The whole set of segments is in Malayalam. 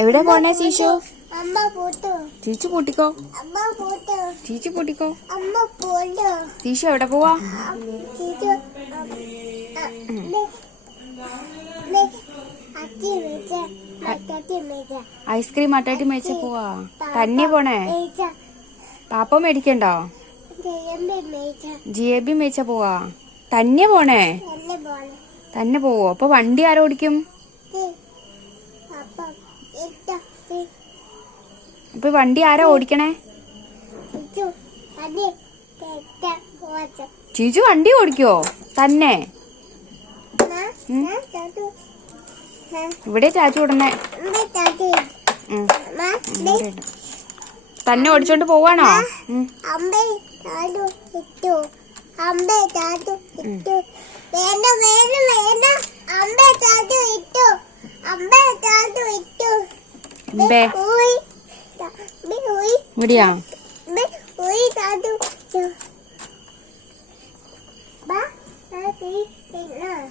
എവിടെ പോണേ ശീശു? ചീച്ചു പൂട്ടിക്കോ. ചീച്ചു പൂട്ടിക്കോ. ശീശു എവിടെ പോവാ? ഐസ്ക്രീം അട്ടാട്ടി മേടിച്ച പോവാ. തന്നെ പോണേ? പാപ്പ മേടിക്കണ്ടോ? ജിലേബി മേടിച്ച പോവാ. തന്നെ പോണേ? തന്നെ പോവോ? അപ്പൊ വണ്ടി ആരോടിക്കും? അപ്പൊ വണ്ടി ആരാ ഓടിക്കണേ? ചീച്ചു വണ്ടി ഓടിക്കോ തന്നെ? ഇവിടെ ചാച്ചു ഉടനെ തന്നെ ഓടിച്ചോണ്ട് പോവാണോ? ഇവിടെയാ?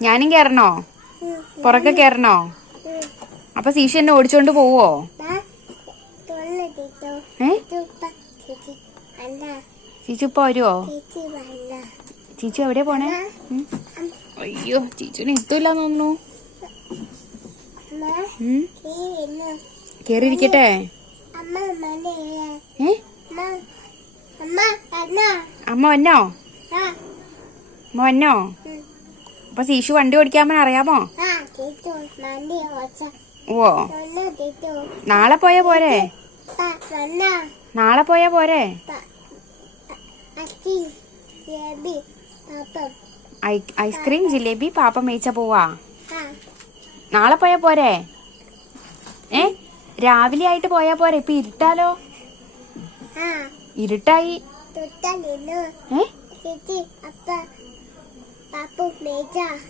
ഞാനും കേറണോ? പുറക്കെ കേറണോ? അപ്പൊ ശീശു എന്നെ ഓടിച്ചോണ്ട് പോവോ? ചീച്ചു ഇപ്പൊ വരുവോ? ചീച്ചു എവിടെയാ പോണേ? അയ്യോ ചീച്ചുവിന് എത്തൂല്ലാന്ന് തോന്നുന്നു. കേറിയിരിക്കട്ടെ. അമ്മ വന്നോ? അമ്മ വന്നോ? അപ്പൊ ശീശു വണ്ടി ഓടിക്കാൻ അറിയാമോ? ഓ നാളെ പോയാ പോരെ? നാളെ പോയാ പോരെ? ഐസ്ക്രീം ജിലേബി പാപ്പ മേടിച്ച പോവാ. നാളെ പോയാ പോരെ? രാവിലെ ആയിട്ട് പോയാ പോരെ? ഇപ്പൊ ഇരുട്ടാലോ? ഇരുട്ടായി.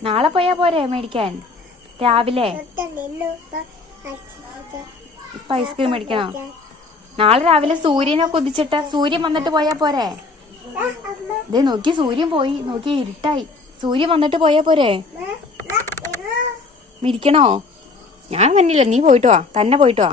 നാളെ പോയാ പോരെ മേടിക്കാൻ? രാവിലെ ഇപ്പൊ ഐസ്ക്രീം മേടിക്കണോ? നാളെ രാവിലെ സൂര്യനൊക്കെ ഉദിച്ചിട്ട് സൂര്യൻ വന്നിട്ട് പോയാ പോരെ? ദേ നോക്കി സൂര്യൻ പോയി. നോക്കി ഇരുട്ടായി. സൂര്യൻ വന്നിട്ട് പോയാ പോരെ? ഇരിക്കണോ? ഞാൻ വന്നില്ല. നീ പോയിട്ട് വാ. തന്നെ പോയിട്ട് വാ.